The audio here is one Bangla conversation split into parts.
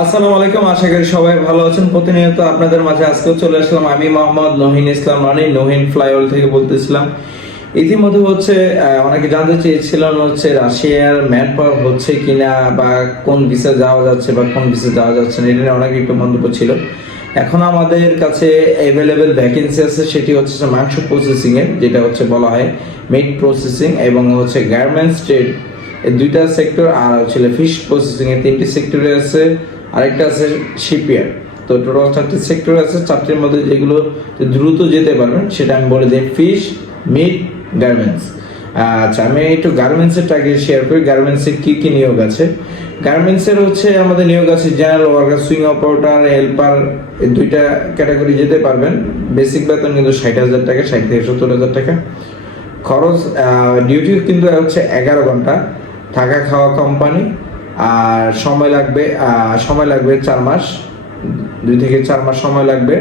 আসসালামু আলাইকুম, আশা করি সবাই ভালো আছেন। প্রতিনিয়ত আপনাদের মাঝে আজকেও চলে আসলাম আমি মোহাম্মদ নহিন ইসলাম রানি, নহিন ফ্লাইওভার থেকে বলতেছিলাম। ইতিমধ্যে হচ্ছে অনেকে জানতে চেয়েছিলেন হচ্ছে রাশিয়ার ম্যান পাওয়ার হচ্ছে কিনা বা কোন ভিসা যাওয়া যাচ্ছে বা কোন ভিসা যাওয়া যাচ্ছে না, এটা নিয়ে অনেক একটু মন্তব্য ছিল। এখন আমাদের কাছে অ্যাভেলেবেল ভ্যাকেন্সি আছে, সেটি হচ্ছে মাংস প্রসেসিং এর, যেটা হচ্ছে বলা হয় মিট প্রসেসিং এবং হচ্ছে গার্মেন্টস ট্রেড দুইটা সেক্টর আর হচ্ছে ফিশ প্রসেসিং এর তিনটি সেক্টরে আছে। আরেকটা আছে শিপইয়ার্ড তো টোটাল চারটি সেক্টর আছে, চারটির মধ্যে যেগুলো দ্রুত যেতে পারবেন, সেটা আমি বলে দিই ফিশ মিট গার্মেন্টস আচ্ছা আমি একটু গার্মেন্টসের টাকে শেয়ার করি। গার্মেন্টসের কী কী নিয়োগ আছে? গার্মেন্টসের হচ্ছে আমাদের নিয়োগ আছে general worker sewing operator helper দুইটা ক্যাটাগরি যেতে পারবেন। বেসিক বেতন কিন্তু ষাট হাজার টাকা, ষাট থেকে সত্তর হাজার টাকা। খরচ ডিউটি কিন্তু হচ্ছে এগারো ঘণ্টা। থাকা খাওয়া কোম্পানি আর সময় লাগবে সময় লাগবে চার মাস, দুই থেকে চার মাস সময় লাগবে।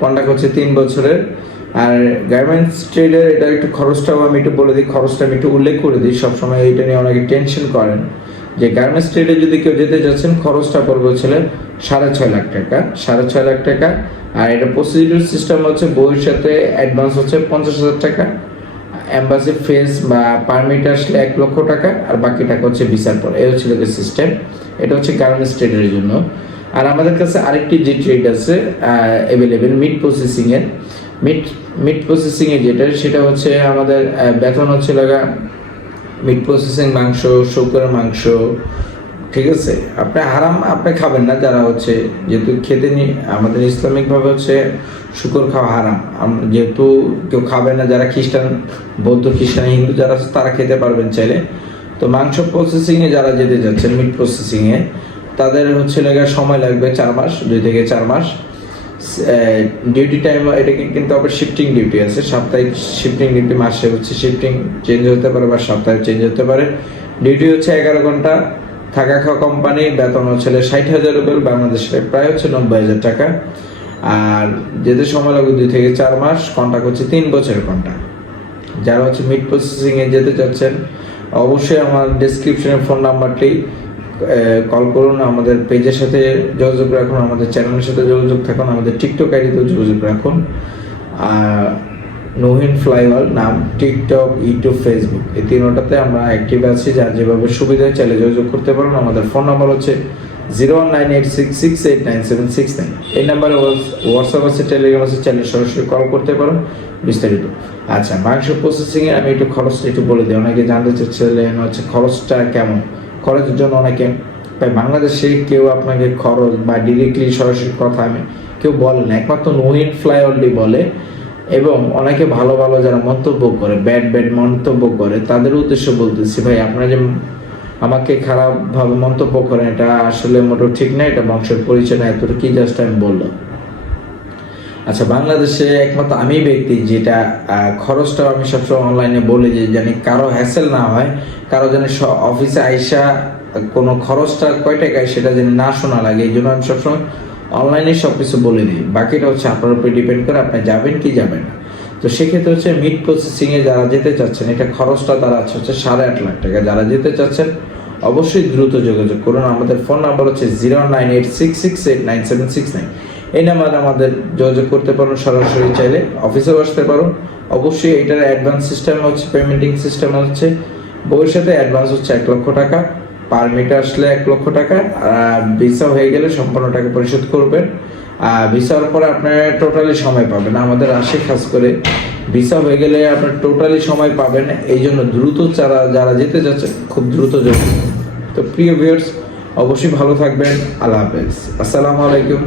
কন্ট্রাক্ট হচ্ছে তিন বছরের। আর গার্মেন্টস ট্রেডের এটা একটু খরচটাও আমি একটু বলে দিই, খরচটা আমি একটু উল্লেখ করে দিই, সবসময় এটা নিয়ে অনেকে টেনশন করেন। যে গার্মেন্টস ট্রেডে যদি কেউ যেতে যাচ্ছেন, খরচটা পড়বে হচ্ছে সাড়ে ছয় লাখ টাকা, সাড়ে ছয় লাখ টাকা। আর এটা প্রসিডিউর সিস্টেম হচ্ছে বইয়ের সাথে অ্যাডভান্স হচ্ছে পঞ্চাশ হাজার টাকা। এম্বাসি ফেস বা পারমিট আসলে এক লক্ষ টাকা, আর বাকি টাকা হচ্ছে ভিসার পর। এই হচ্ছে সিস্টেম এটা হচ্ছে গার্মেন্টস ট্রেডের জন্য। আর আমাদের কাছে আরেকটি যে ট্রেড আছে অ্যাভেলেবেল মিট প্রসেসিংয়ের মিট মিট প্রসেসিংয়ের যেটা, সেটা হচ্ছে আমাদের বেতন হচ্ছে লাগা মিট প্রসেসিং মাংস শুকরের মাংস ঠিক আছে? আপনি হারাম আপনি খাবেন না, যারা হচ্ছে যেহেতু খেতে নি আমাদের ইসলামিকভাবে হচ্ছে শুকর খাওয়া হারাম। যেহেতু কেউ খাবে না, যারা খ্রিস্টান, বৌদ্ধ, খ্রিস্টান, হিন্দু যারা আছে তারা খেতে পারবেন চাইলে। তো মাংস প্রসেসিংয়ে যারা যেতে যাচ্ছেন মিট প্রসেসিংয়ে তাদের হচ্ছে লাগা সময় লাগবে চার মাস, দুই থেকে চার মাস। ডিউটি টাইম এটা কিন্তু আবার শিফটিং ডিউটি আছে। সাপ্তাহিক শিফটিং ডিউটি মাসে হচ্ছে শিফটিং চেঞ্জ হতে পারে বা সপ্তাহে চেঞ্জ হতে পারে। ডিউটি হচ্ছে এগারো ঘণ্টা। থাকা খাওয়া কোম্পানি বেতন হচ্ছে ষাট হাজার রুবেল বাংলাদেশের প্রায় হচ্ছে নব্বই হাজার টাকা। আর যেতে সময় লাগবে দুই থেকে চার মাস কন্ট্রাক্ট হচ্ছে তিন বছরের কন্ট্রাক্ট যারা হচ্ছে মিট প্রসেসিং এ যেতে চাচ্ছেন, অবশ্যই আমার ডেসক্রিপশনে ফোন নাম্বারটি কল করুন। আমাদের পেজের সাথে যোগাযোগ রাখুন, আমাদের চ্যানেলের সাথে যোগাযোগ থাকুন, আমাদের টিকটক আইডিতেও যোগাযোগ রাখুন। আর নহিন ফ্লাইওয়াল নাম টিকটক ইউটিউব ফেসবুক এই তিনোটাতে আমরা অ্যাক্টিভ আছি, যার যেভাবে সুবিধা চাইলে যোগাযোগ করতে পারেন, আমাদের ফোন নাম্বার হচ্ছে zero one nine eight six six eight nine seven six nine এই নাম্বারে হোয়াটসঅ্যাপ আছে টেলিগ্রাম আছে চাইলে সরাসরি কল করতে পারো বিস্তারিত। আচ্ছা মাংস প্রসেসিং এ আমি একটু খরচটা একটু বলে দিই। অনেকে জানতে চাচ্ছিলেন হচ্ছে খরচটা কেমন? খরচের জন্য অনেকে তাই বাংলাদেশে কেউ আপনাকে খরচ বা ডিরেক্টলি সরাসরি কথা আমি কেউ বলে না। একমাত্র নোহিন ফ্লাইওয়ালটি বলে। এবং অনেকে ভালো ভালো যারা মন্তব্য করে ব্যাড ব্যাড মন্তব্য করে তাদের উদ্দেশ্য বলতেছি ভাই আপনারা যে আমাকে খারাপভাবে মন্তব্য করেন এটা আসলে মোটেও ঠিক না এটা বংশের পরিচয় না এতটা কি জাস্ট আমি বললাম? আচ্ছা বাংলাদেশে একমাত্র আমি ব্যক্তি যেটা আহ, খরচটাও আমি সবসময় অনলাইনে বলি যে জানি কারও হ্যাসেল না হয় কারও যেন অফিসে আইসা কোনো খরচটা কয় টাকায় সেটা যেন না শোনা লাগে এই জন্য আমি সবসময় অনলাইনে সব কিছু বলে দিই। বাকিটা হচ্ছে আপনার উপরে ডিপেন্ড করে আপনি যাবেন কি যাবেন না। তো সেক্ষেত্রে হচ্ছে মিট প্রসেসিং এ যারা যেতে চাচ্ছেন, এটা খরচটা তারা আছে হচ্ছে সাড়ে আট লাখ টাকা। যারা যেতে চাচ্ছেন, অবশ্যই দ্রুত যোগাযোগ করুন। আমাদের ফোন নাম্বার হচ্ছে zero nine eight six six eight nine seven six nine এই নাম্বারে আমাদের যোগাযোগ করতে পারুন, সরাসরি চাইলে অফিসেও আসতে পারুন। অবশ্যই এটার অ্যাডভান্স সিস্টেম হচ্ছে পেমেন্টিং সিস্টেম হচ্ছে সাথে অ্যাডভান্স হচ্ছে এক লক্ষ টাকা। পারমিট আসলে এক লক্ষ টাকা, আর ভিসা হয়ে গেলে সম্পূর্ণ টাকা পরিশোধ করবেন। আর ভিসার পরে আপনারা টোটালি সময় পাবেন। আমাদের আসে খাস করে ভিসা হয়ে গেলে আপনার টোটালি সময় পাবেন। এই জন্য দ্রুত যারা যারা যেতে যাচ্ছে, খুব দ্রুত যেতে। তো প্রিয় ভিউয়ার্স অবশ্যই ভালো থাকবেন। আল্লাহ হাফেজ। আসসালামু আলাইকুম।